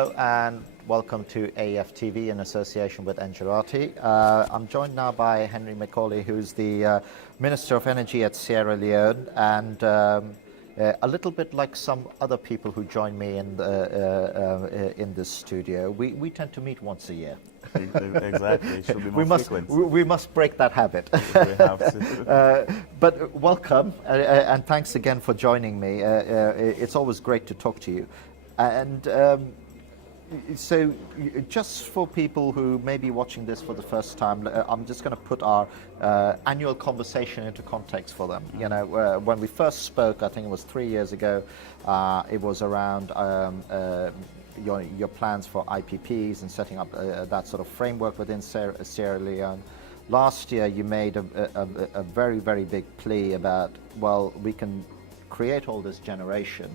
Hello and welcome to AEF TV in association with Engerati. I'm joined now by Henry Macauley, who's the Minister of Energy at Sierra Leone, and a little bit like some other people who join me in this studio, we tend to meet once a year. Exactly, it should be more frequent. We must break that habit. We have to. But welcome, and thanks again for joining me. It's always great to talk to you. And so just for people who may be watching this for the first time, I'm just going to put our annual conversation into context for them. You know, when we first spoke, I think it was 3 years ago, it was around your plans for IPPs and setting up that sort of framework within Sierra Leone. Last year, you made a very, very big plea about, well, we can create all this generation,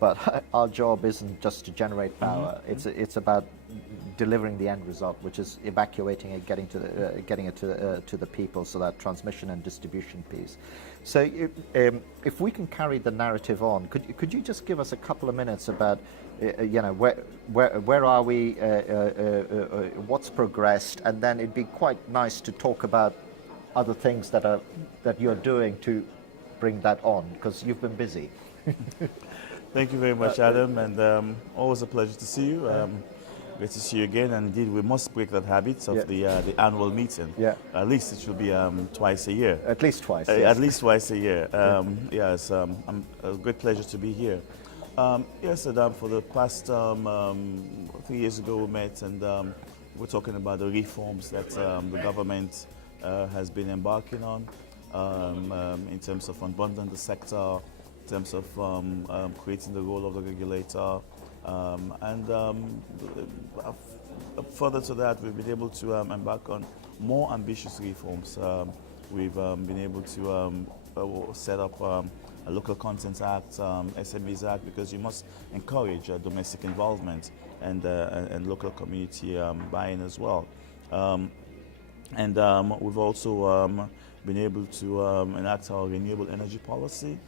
but our job isn't just to generate power. It's about delivering the end result, which is evacuating it, getting it to the people. So that transmission and distribution piece. So if we can carry the narrative on, could you just give us a couple of minutes about where are we, what's progressed, and then it'd be quite nice to talk about other things that you're doing to bring that on, because you've been busy. Thank you very much, Adam, and always a pleasure to see you. Great to see you again, and indeed we must break that habit of the annual meeting. Yeah. At least it should be twice a year. At least twice. Yes. At least twice a year. Yes, a great pleasure to be here. Yes, Adam, for the past 3 years ago we met, and we're talking about the reforms that the government has been embarking on in terms of unbundling the sector, in terms of creating the role of the regulator, further to that, we've been able to embark on more ambitious reforms. We've been able to set up a Local Content Act, SMEs Act, because you must encourage domestic involvement and local community buy-in as well. We've also been able to enact our renewable energy policy,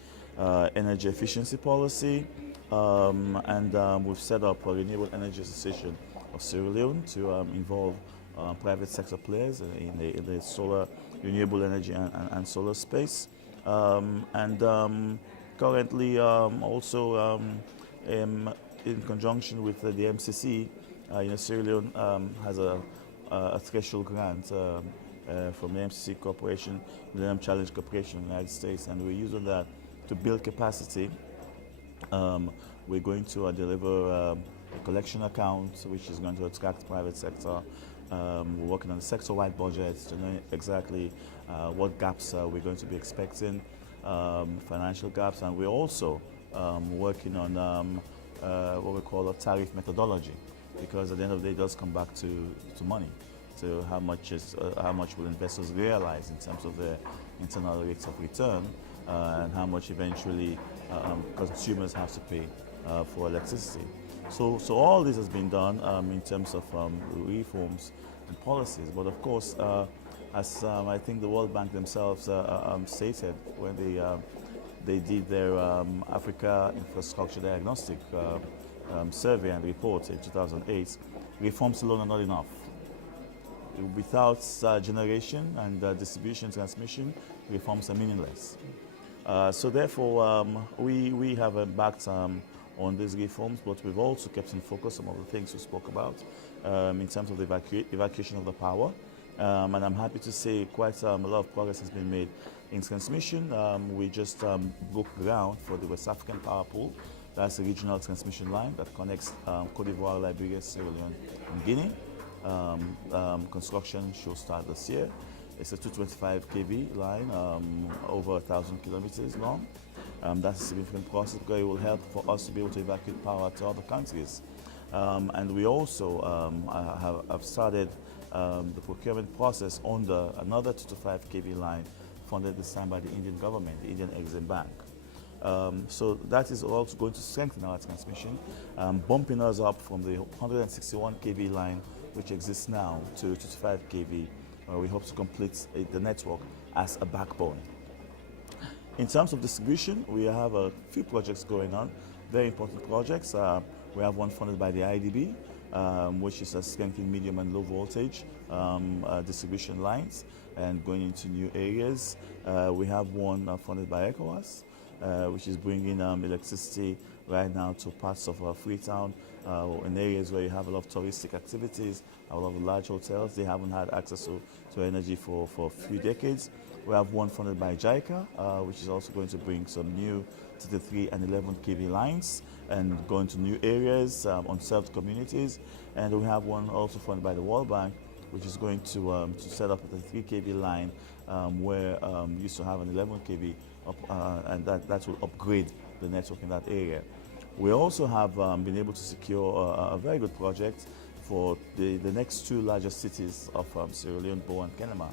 energy efficiency policy, and we've set up a renewable energy association of Sierra Leone to involve private sector players in the solar, renewable energy and solar space. Currently also in conjunction with the MCC, Sierra Leone has a threshold grant from the MCC Corporation, Millennium Challenge Corporation in the United States, and we're using that to build capacity. We're going to deliver a collection account, which is going to attract private sector. We're working on a sector-wide budget to know exactly what gaps we're going to be expecting, financial gaps, and we're also working on what we call a tariff methodology, because at the end of the day, it does come back to money. So how much will investors realize in terms of their internal rates of return, and how much eventually consumers have to pay for electricity. So all this has been done in terms of reforms and policies. But of course, as I think the World Bank themselves stated when they did their Africa Infrastructure Diagnostic survey and report in 2008, reforms alone are not enough. Without generation and distribution transmission, reforms are meaningless. So therefore, we have embarked on these reforms, but we've also kept in focus some of the things we spoke about in terms of the evacuation of the power. And I'm happy to say quite a lot of progress has been made in transmission. We just broke ground for the West African Power Pool. That's a regional transmission line that connects Cote d'Ivoire, Liberia, Sierra Leone, and Guinea. Construction should start this year. It's a 225 kV line, over 1,000 kilometers long. That's a significant process because it will help for us to be able to evacuate power to other countries. And we also have started the procurement process on another 225 kV line funded this time by the Indian government, the Indian Exim Bank. So that is also going to strengthen our transmission, bumping us up from the 161 kV line which exists now to 225 kV. We hope to complete the network as a backbone. In terms of distribution, we have a few projects going on, very important projects. We have one funded by the IDB, which is a strengthening medium and low voltage distribution lines and going into new areas. We have one funded by ECOWAS, which is bringing electricity right now to parts of Freetown, in areas where you have a lot of touristic activities, a lot of large hotels. They haven't had access to energy for a few decades. We have one funded by JICA, which is also going to bring some new 33 and 11 kV lines and go into new areas, unserved communities. And we have one also funded by the World Bank, which is going to set up a 3 kV line where we used to have an 11 kV, and that will upgrade the network in that area. We also have been able to secure a very good project for the next two largest cities of Sierra Leone, Bo and Kenema.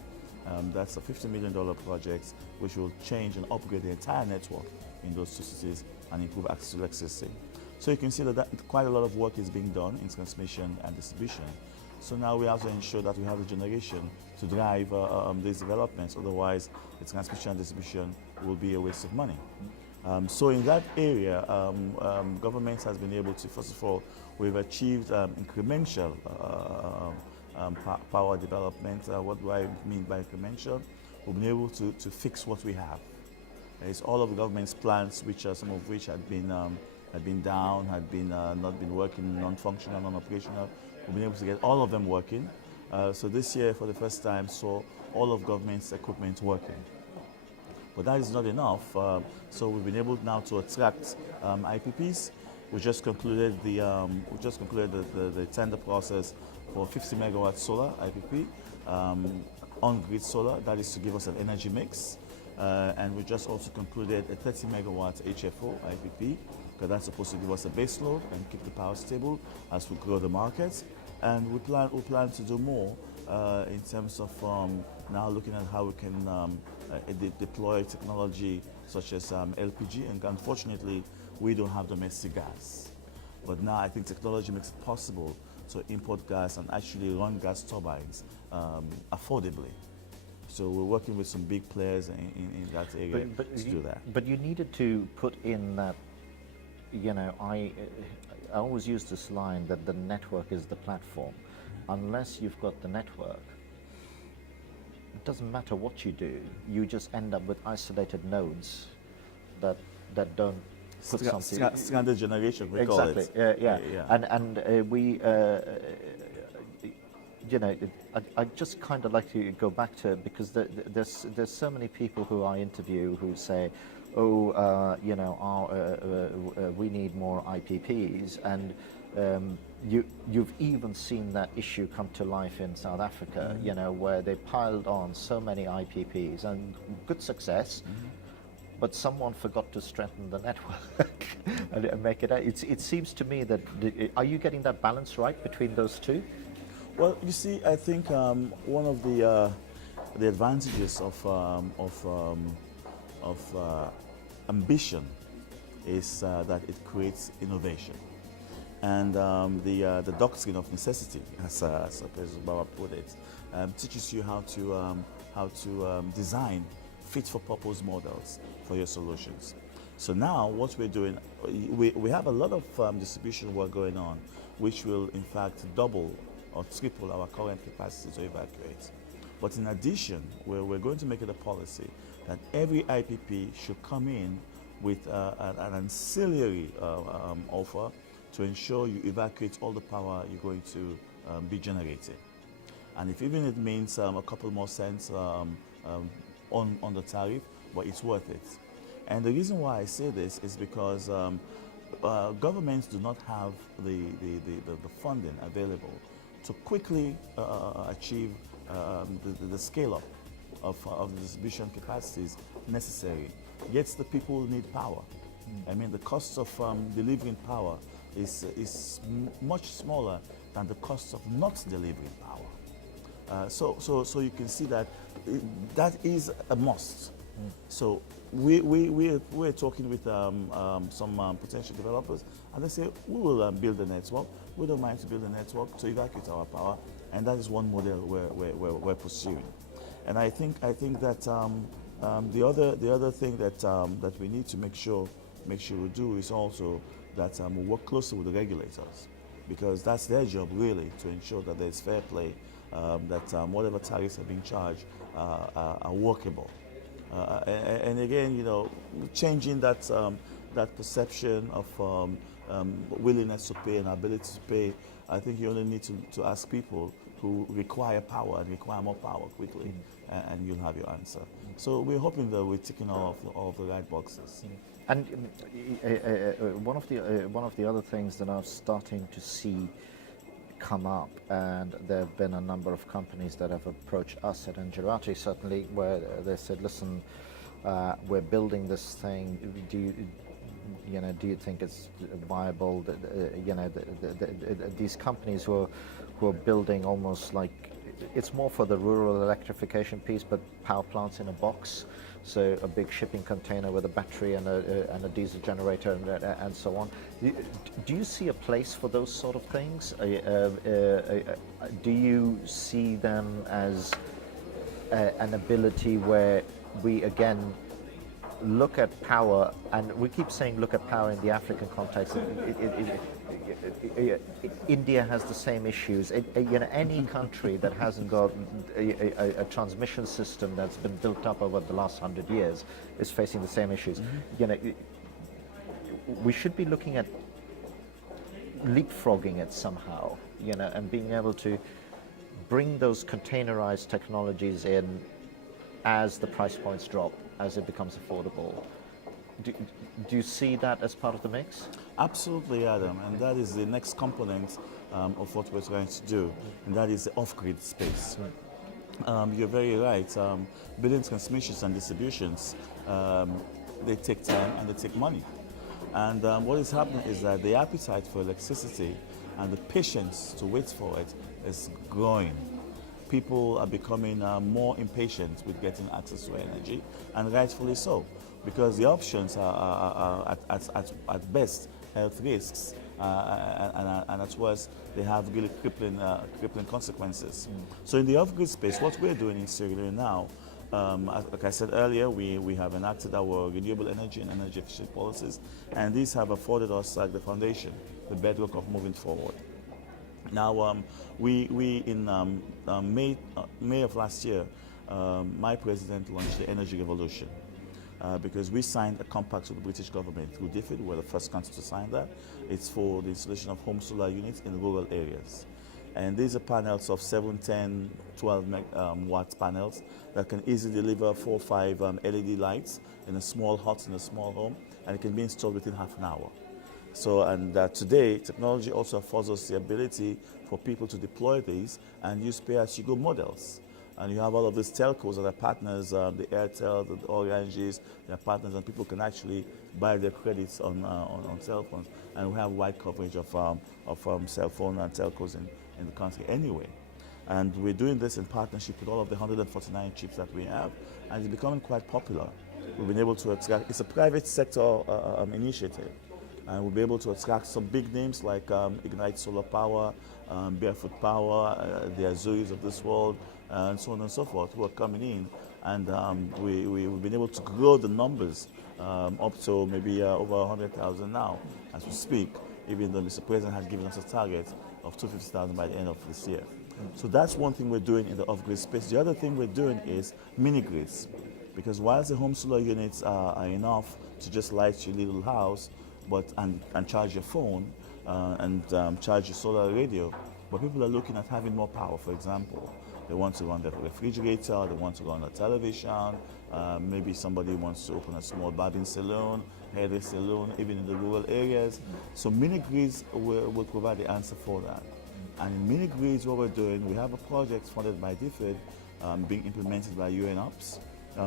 That's a $50 million project which will change and upgrade the entire network in those two cities and improve access to electricity. So you can see that quite a lot of work is being done in transmission and distribution. So now we have to ensure that we have the generation to drive these developments, otherwise the transmission and distribution will be a waste of money. So in that area, government has been able to, first of all, we've achieved incremental power development. What do I mean by incremental? We've been able to fix what we have. It's all of the government's plants, which some of which had been down, had been not been working, non-functional, non-operational. We've been able to get all of them working. So this year, for the first time, saw all of government's equipment working. But that is not enough. So we've been able now to attract IPPs. We just concluded the tender process for 50 megawatt solar IPP on-grid solar. That is to give us an energy mix. And we just also concluded a 30 megawatt HFO IPP, because that's supposed to give us a base load and keep the power stable as we grow the market. And we plan to do more in terms of now looking at how we can deploy technology such as LPG. And unfortunately, we don't have domestic gas. But now I think technology makes it possible to import gas and actually run gas turbines affordably. So we're working with some big players in that area to do that. But you needed to put in that, I always use this line that the network is the platform. Unless you've got the network, it doesn't matter what you do, you just end up with isolated nodes that don't put something. Standard generation, we call it. Exactly, yeah. And we, I'd just kind of like to go back to it, because there's so many people who I interview who say, we need more IPPs, and you've even seen that issue come to life in South Africa, where they piled on so many IPPs, and good success, but someone forgot to strengthen the network and make it. It seems to me that are you getting that balance right between those two? Well, you see, I think one of the advantages of ambition is that it creates innovation, and the doctrine of necessity, as President Baba put it, teaches you how to design fit-for-purpose models for your solutions. So now what we're doing, we have a lot of distribution work going on, which will in fact double or triple our current capacity to evacuate. But in addition, we're going to make it a policy that every IPP should come in with an ancillary offer to ensure you evacuate all the power you're going to be generating. And if even it means a couple more cents on the tariff, but it's worth it. And the reason why I say this is because governments do not have the funding available to quickly achieve the scale-up of the distribution capacities necessary. Yet the people need power. I mean, the cost of delivering power is much smaller than the cost of not delivering power. So you can see that that is a must. So we're talking with some potential developers, and they say we will build a network. We don't mind to build a network to evacuate our power, and that is one model we're pursuing. And I think that the other thing that we need to make sure we do is also that will work closely with the regulators, because that's their job really, to ensure that there's fair play, that whatever tariffs are being charged are workable. And again, changing that perception of willingness to pay and ability to pay. I think you only need to ask people who require power and require more power quickly, and you'll have your answer. So we're hoping that we're ticking all of the right boxes. And one of the other things that I'm starting to see come up, and there have been a number of companies that have approached us at Engerati, certainly, where they said, listen, we're building this thing, do you think it's viable? These companies who are building almost like, it's more for the rural electrification piece, but power plants in a box. So a big shipping container with a battery and a diesel generator and so on. Do you see a place for those sort of things? Do you see them as an ability where we again look at power, and we keep saying look at power in the African context. India has the same issues. Any country that hasn't got a transmission system that's been built up over the last 100 years is facing the same issues. We should be looking at leapfrogging it somehow, and being able to bring those containerized technologies in as the price points drop, as it becomes affordable. Do you see that as part of the mix? Absolutely, Adam, and that is the next component of what we're trying to do, and that is the off-grid space. You're very right. Building transmissions and distributions, they take time and they take money. And what is happening is that the appetite for electricity and the patience to wait for it is growing. People are becoming more impatient with getting access to energy, and rightfully so, because the options are at best health risks, and at worst they have really crippling consequences. So in the off-grid space, what we're doing in Sierra Leone now, like I said earlier, we have enacted our renewable energy and energy efficient policies, and these have afforded us the foundation, the bedrock of moving forward. Now, we in May of last year, my president launched the Energy Revolution, because we signed a compact with the British government through DFID. We were the first country to sign that. It's for the installation of home solar units in rural areas. And these are panels of 7, 10, 12 watt panels that can easily deliver 4 or 5 LED lights in a small hut in a small home, and it can be installed within half an hour. So, and today, technology also affords us the ability for people to deploy these and use pay-as-you-go models. And you have all of these telcos that are partners, the Airtel, the Oranges, they're partners, and people can actually buy their credits on cell phones. And we have wide coverage of cell phone and telcos in the country anyway. And we're doing this in partnership with all of the 149 chips that we have, and it's becoming quite popular. We've been able to attract, it's a private sector initiative, and we'll be able to attract some big names like Ignite Solar Power, Barefoot Power, the Azuris of this world, and so on and so forth, who are coming in. And we've been able to grow the numbers up to maybe over 100,000 now, as we speak, even though Mr. President has given us a target of 250,000 by the end of this year. So that's one thing we're doing in the off-grid space. The other thing we're doing is mini-grids, because whilst the home solar units are enough to just light your little house, and charge your phone and charge your solar radio, but people are looking at having more power. For example, they want to run their refrigerator, they want to run a television, maybe somebody wants to open a small barbing salon, hair salon, even in the rural areas. So mini-grids will provide the answer for that. And in mini-grids, what we're doing, we have a project funded by DFID being implemented by UNOPS.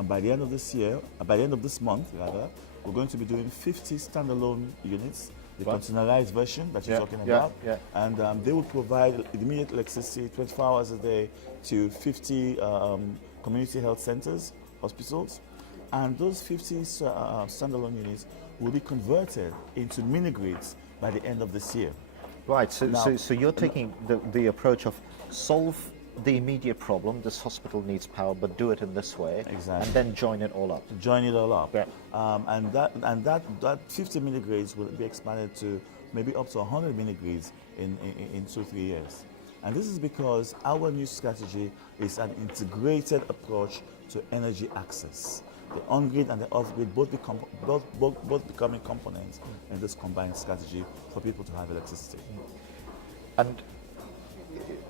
By the end of this year, by the end of this month, rather, we're going to be doing 50 standalone units, the containerized version that you're talking about. And they will provide immediate electricity 24 hours a day to 50 community health centers, hospitals. And those 50 standalone units will be converted into mini-grids by the end of this year. Right, so you're taking the approach of solve the immediate problem, this hospital needs power, but do it in this way, Exactly. and then join it all up. Join it all up. Yeah. And that 50 milligrids will be expanded to maybe up to 100 milligrids in 2-3 years. And this is because our new strategy is an integrated approach to energy access. The on-grid and the off-grid both becoming components in this combined strategy for people to have electricity. And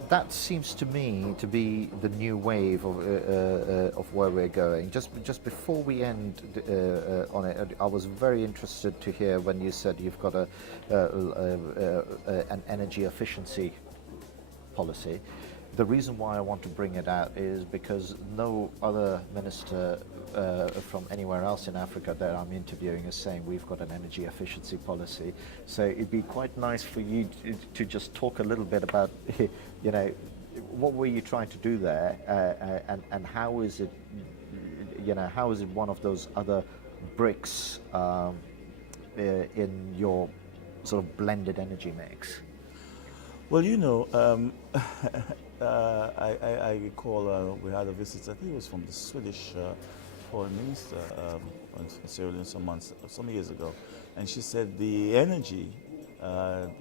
that seems to me to be the new wave of where we're going. Just before we end on it, I was very interested to hear when you said you've got an energy efficiency policy. The reason why I want to bring it out is because no other minister from anywhere else in Africa that I'm interviewing is saying we've got an energy efficiency policy. So it'd be quite nice for you to just talk a little bit about, you know, what were you trying to do there, and how is it, you know, how is it one of those other bricks in your sort of blended energy mix? Well, you know, I recall we had a visit, I think it was from the Swedish foreign minister in Sierra Leone some years ago, and she said the energy that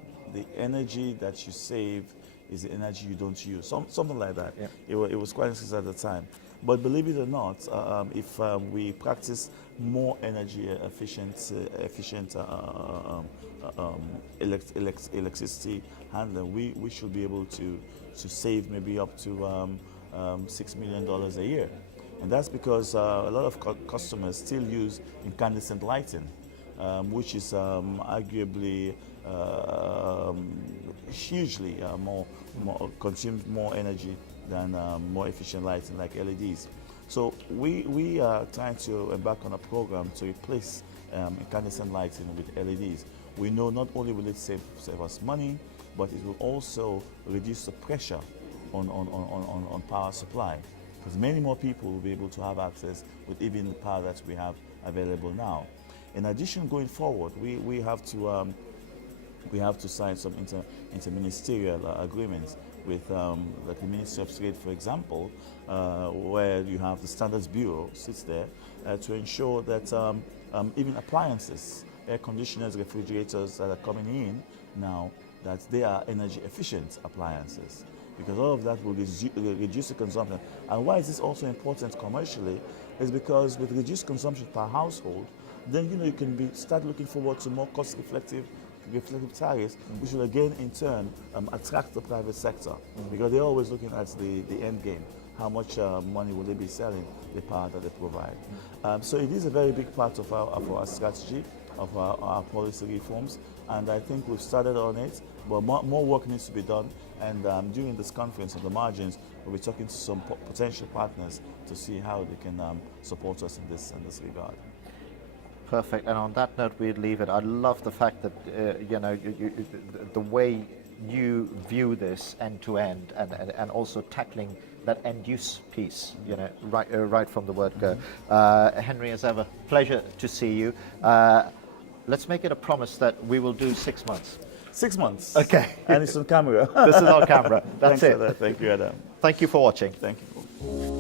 you save is the energy you don't use, something like that. Yeah. It was quite interesting at the time. But believe it or not, if we practice more energy efficient electricity handling, we should be able to save maybe up to $6 million a year. And that's because a lot of customers still use incandescent lighting, which is arguably hugely consumes more energy than more efficient lighting like LEDs. So we are trying to embark on a program to replace incandescent lighting with LEDs. We know not only will it save us money, but it will also reduce the pressure on power supply, because many more people will be able to have access with even the power that we have available now. In addition, going forward, we have to sign some interministerial agreements with like the Ministry of Trade, for example, where you have the Standards Bureau sits there to ensure that even appliances, air conditioners, refrigerators that are coming in now, that they are energy efficient appliances, because all of that will reduce the consumption. And why is this also important commercially is because with reduced consumption per household, then you can start looking forward to more cost-reflective tariffs, which will again in turn attract the private sector, because they're always looking at the end game. How much money will they be selling the power that they provide? So it is a very big part of our strategy, of our policy reforms, and I think we've started on it, but more work needs to be done. And during this conference on the margins, we'll be talking to some potential partners to see how they can support us in this regard. Perfect. And on that note, we'd leave it. I love the fact that the way you view this end to end, and also tackling that end use piece, right from the word go. Henry, as ever, pleasure to see you. Let's make it a promise that we will do 6 months. 6 months. Okay. And it's on camera. This is on camera. That's Thanks it. For that. Thank you, Adam. Thank you for watching. Thank you.